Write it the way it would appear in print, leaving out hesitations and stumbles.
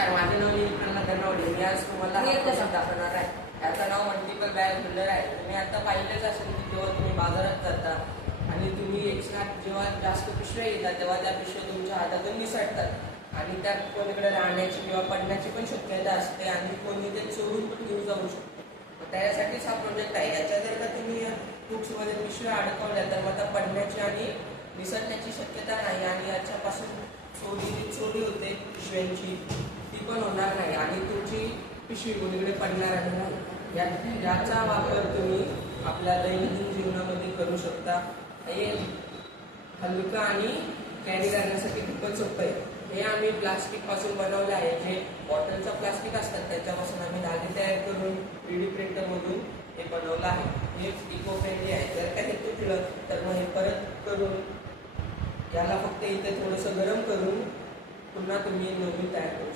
नमस्कार, माझे नाव प्रल्हाद दनवडे. मी आज तुम्हाला हा प्रोजेक्ट दाखवणार आहे. याचं नाव मल्टिपल बॅग होल्डर आहे. तुम्ही आता पाहिलेच असेल की जेव्हा तुम्ही बाजारात जाता आणि तुम्ही एकसाथ जेव्हा जास्त पिशव्या येतात तेव्हा त्या पिशव्या तुमच्या हातातून निसटतात आणि त्यात कोणीकडे राहण्याची किंवा पडण्याची पण शक्यता असते आणि कोणी ते चोरून पण घेऊन जाऊ शकतो. त्यासाठीच हा प्रोजेक्ट आहे. याच्या जर का तुम्ही बुक्समध्ये पिशव्या अडकवल्या तर मग आता पडण्याची आणि निसटण्याची शक्यता नाही आणि याच्यापासून चोरी होते पिशव्यांची ती पण होणार नाही आणि तुमची पिशवी कोणीकडे पडणार नाही. याचा वापर तुम्ही आपल्या दैनंदिन जीवनामध्ये करू शकता. हे हलका आणि कॅरी करण्यासाठी खूपच सोपं आहे. हे आम्ही प्लास्टिक पासून बनवलं आहे. जे बॉटलचं प्लास्टिक असतात त्याच्यापासून आम्ही धागे तयार करून 3D प्रिंटरमधून हे बनवलं आहे. हे इको फ्रेंडली आहे. जर काही तुटलं तर मग हे परत करून याला फक्त इथे थोडंसं गरम करून पुन्हा तुम्ही नवीन तयार करू.